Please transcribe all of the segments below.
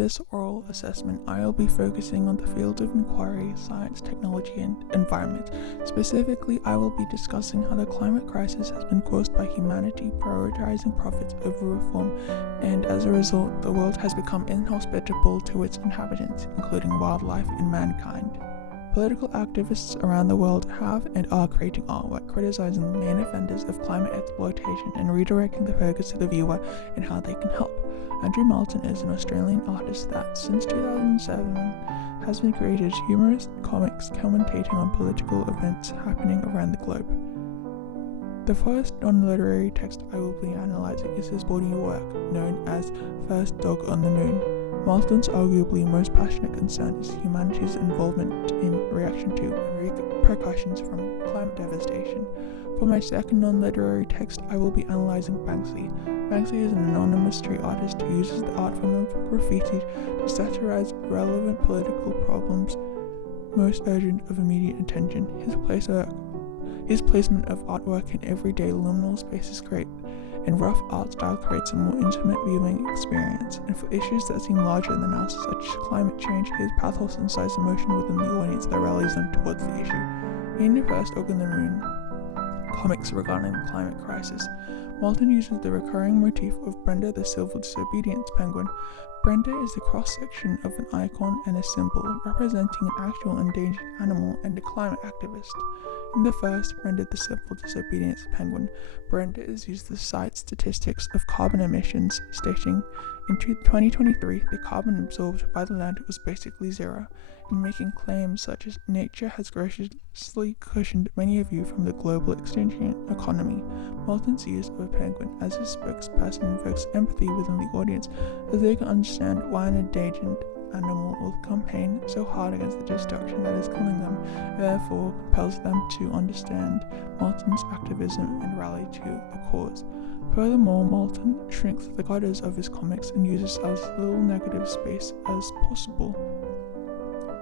this oral assessment, I will be focusing on the field of inquiry, science, technology, and environment. Specifically, I will be discussing how the climate crisis has been caused by humanity prioritizing profits over reform, and as a result, the world has become inhospitable to its inhabitants, including wildlife and mankind. Political activists around the world have and are creating artwork criticizing the main offenders of climate exploitation and redirecting the focus to the viewer and how they can help. Andrew Marlton is an Australian artist that, since 2007, has been created humorous comics commentating on political events happening around the globe. The first non-literary text I will be analysing is his body of work, known as First Dog on the Moon. Marlton's arguably most passionate concern is humanity's involvement in reaction to and repercussions from climate devastation. For my second non-literary text, I will be analysing Banksy. Banksy is an anonymous street artist who uses the art form of graffiti to satirize relevant political problems most urgent of immediate attention. His placement of artwork in everyday liminal spaces great, and rough art style creates a more intimate viewing experience, and for issues that seem larger than us, such as climate change, his pathos incites emotion within the audience that rallies them towards the issue. In the First Dog on the Moon comics regarding the climate crisis, Marlton uses the recurring motif of Brenda the civil disobedience penguin. Brenda is the cross-section of an icon and a symbol, representing an actual endangered animal and a climate activist. In the first, Brenda the civil disobedience penguin, Brenda is used to cite statistics of carbon emissions, stating, in 2023, the carbon absorbed by the land was basically zero, and making claims such as nature has graciously cushioned many of you from the global extinction economy. Marlton's use of a penguin as his spokesperson invokes empathy within the audience, as they can understand why an endangered animal will campaign so hard against the destruction that is killing them, and therefore compels them to understand Marlton's activism and rally to the cause. Furthermore, Marlton shrinks the gutters of his comics and uses as little negative space as possible.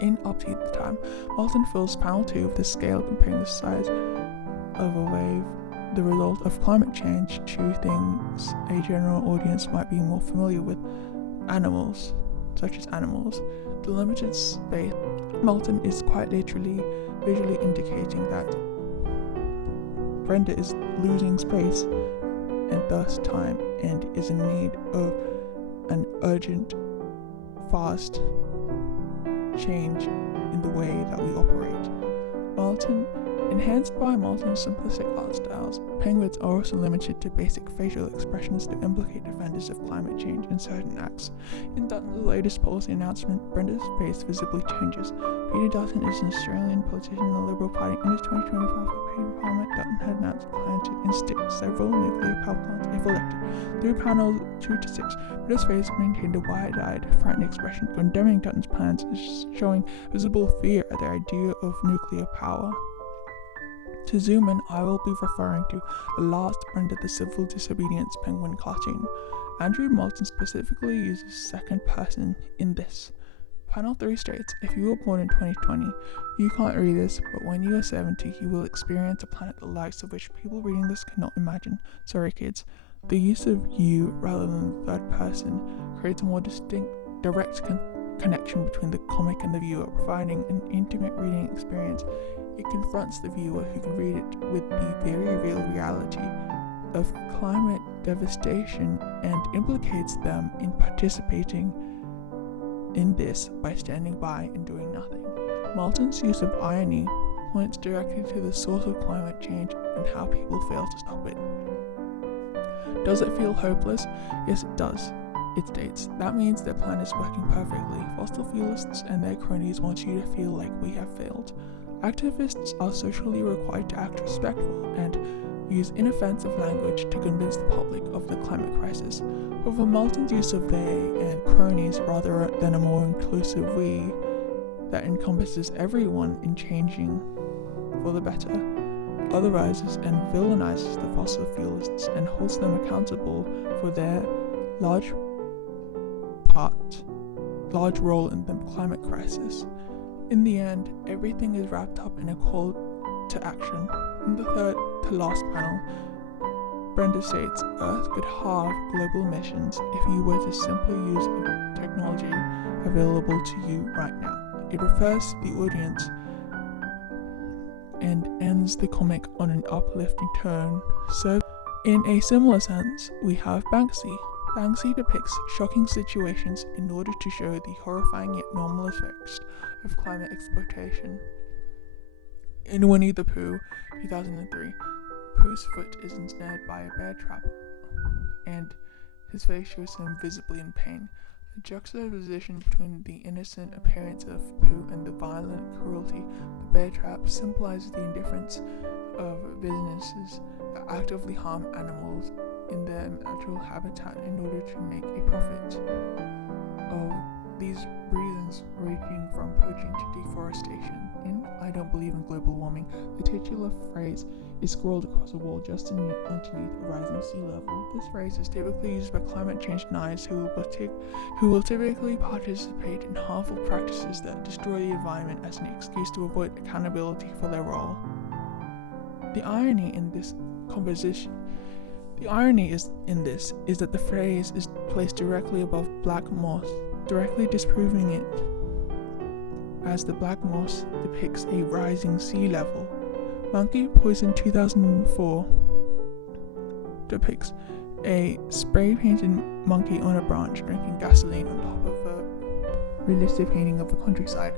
In Up to the Time, Marlton fills panel 2 with the scale comparing the size of a wave, the result of climate change, to things a general audience might be more familiar with, animals, such as animals. The limited space, Marlton is quite literally visually indicating that Brenda is losing space and thus time, and is in need of an urgent, fast change in the way that we operate. Enhanced by Marlton's simplistic art styles, penguins are also limited to basic facial expressions to implicate defenders of climate change in certain acts. In Dutton's latest policy announcement, Brenda's face visibly changes. Peter Dutton is an Australian politician in the Liberal Party. In his 2025 campaign for Parliament, Dutton had announced a plan to install several nuclear power plants if elected. Through panels 2 to 6, Brenda's face maintained a wide-eyed, frightened expression, condemning Dutton's plans, showing visible fear at the idea of nuclear power. To zoom in, I will be referring to the last Brenda the Civil Disobedience Penguin cartoon. Andrew Marlton specifically uses second person in this. Panel 3 states, if you were born in 2020, you can't read this, but when you are 70, you will experience a planet the likes of which people reading this cannot imagine. Sorry kids. The use of you rather than the third person creates a more distinct, direct connection between the comic and the viewer, providing an intimate reading experience. It confronts the viewer who can read it with the very real reality of climate devastation and implicates them in participating in this by standing by and doing nothing. Marlton's use of irony points directly to the source of climate change and how people fail to stop it. Does it feel hopeless? Yes, it does. It states, that means their plan is working perfectly. Fossil fuelists and their cronies want you to feel like we have failed. Activists are socially required to act respectful and use inoffensive language to convince the public of the climate crisis. However, Marlton's use of they and cronies rather than a more inclusive we that encompasses everyone in changing for the better otherizes and villainizes the fossil fuelists and holds them accountable for their large role in the climate crisis. In the end, everything is wrapped up in a call to action. In the third to last panel, Brenda states, Earth could halve global emissions if you were to simply use technology available to you right now. It refers to the audience and ends the comic on an uplifting tone. So, in a similar sense, we have Banksy. Banksy depicts shocking situations in order to show the horrifying yet normal effects of climate exploitation. In Winnie the Pooh, 2003, Pooh's foot is ensnared by a bear trap, and his face shows him visibly in pain. The juxtaposition between the innocent appearance of Pooh and the violent cruelty of the bear trap symbolizes the indifference of businesses that actively harm animals in their natural habitat in order to make a profit. Of these reasons ranging from poaching to deforestation. In I Don't Believe in Global Warming, the titular phrase is scrawled across a wall just underneath a rising sea level. This phrase is typically used by climate change deniers who will typically participate in harmful practices that destroy the environment as an excuse to avoid accountability for their role. The irony in this is that the phrase is placed directly above black moss, directly disproving it, as the black moss depicts a rising sea level. Monkey Poison 2004 depicts a spray-painted monkey on a branch drinking gasoline on top of a realistic painting of the countryside.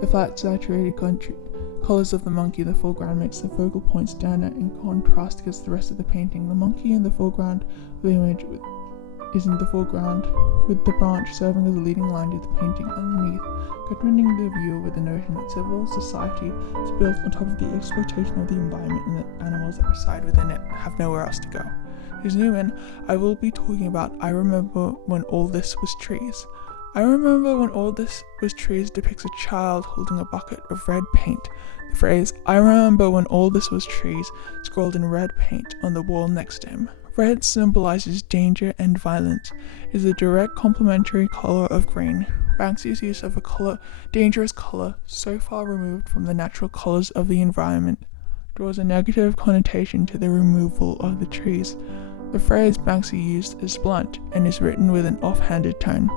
The flat, saturated colors of the monkey in the foreground makes the focal point stand out in contrast against the rest of the painting. The monkey in the foreground of the image is in the foreground, with the branch serving as a leading line to the painting underneath, confronting the viewer with the notion that civil society is built on top of the exploitation of the environment and that animals that reside within it have nowhere else to go. To zoom in, I will be talking about I Remember When All This Was Trees. I Remember When All This Was Trees depicts a child holding a bucket of red paint. The phrase, I remember when all this was trees, scrawled in red paint on the wall next to him. Red symbolizes danger and violence. It is a direct complementary color of green. Banksy's use of a dangerous color so far removed from the natural colors of the environment draws a negative connotation to the removal of the trees. The phrase Banksy used is blunt and is written with an offhanded tone.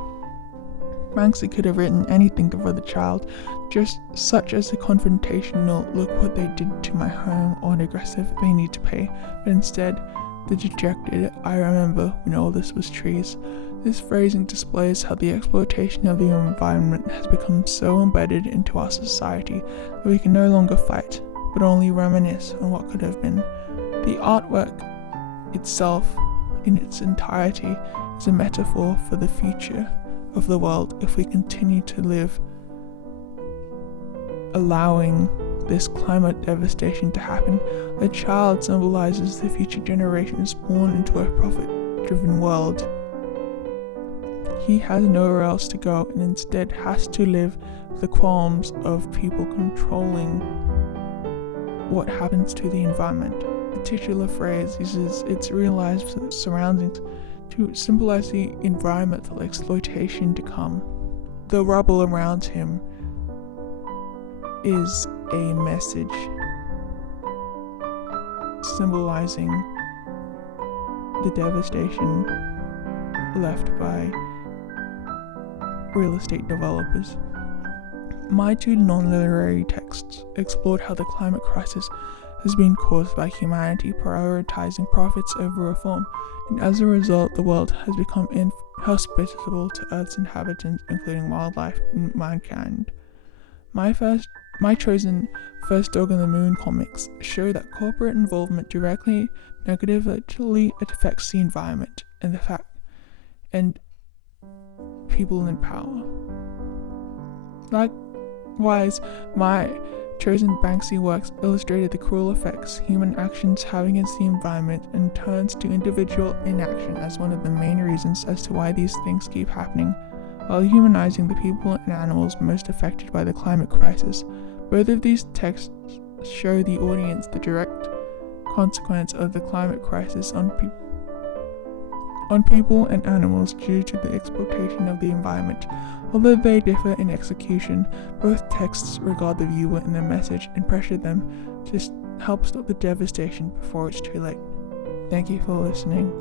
Banksy could have written anything for the child, just such as the confrontational "look what they did to my home" or an aggressive "they need to pay," but instead the dejected "I remember when all this was trees." This phrasing displays how the exploitation of the environment has become so embedded into our society that we can no longer fight, but only reminisce on what could have been. The artwork itself, in its entirety, is a metaphor for the future of the world if we continue to live allowing this climate devastation to happen. The child symbolizes the future generations born into a profit-driven world. He has nowhere else to go and instead has to live with the qualms of people controlling what happens to the environment. The titular phrase uses its realized surroundings to symbolize the environmental exploitation to come. The rubble around him is a message symbolizing the devastation left by real estate developers. My two non-literary texts explored how the climate crisis has been caused by humanity prioritizing profits over reform, and as a result the world has become inhospitable to Earth's inhabitants, including wildlife and mankind. My chosen First Dog on the Moon comics show that corporate involvement directly negatively affects the environment and people in power. Likewise, my chosen Banksy works illustrated the cruel effects human actions have against the environment and turns to individual inaction as one of the main reasons as to why these things keep happening, while humanizing the people and animals most affected by the climate crisis. Both of these texts show the audience the direct consequence of the climate crisis on people and animals due to the exploitation of the environment. Although they differ in execution, both texts regard the viewer and their message and pressure them to help stop the devastation before it's too late. Thank you for listening.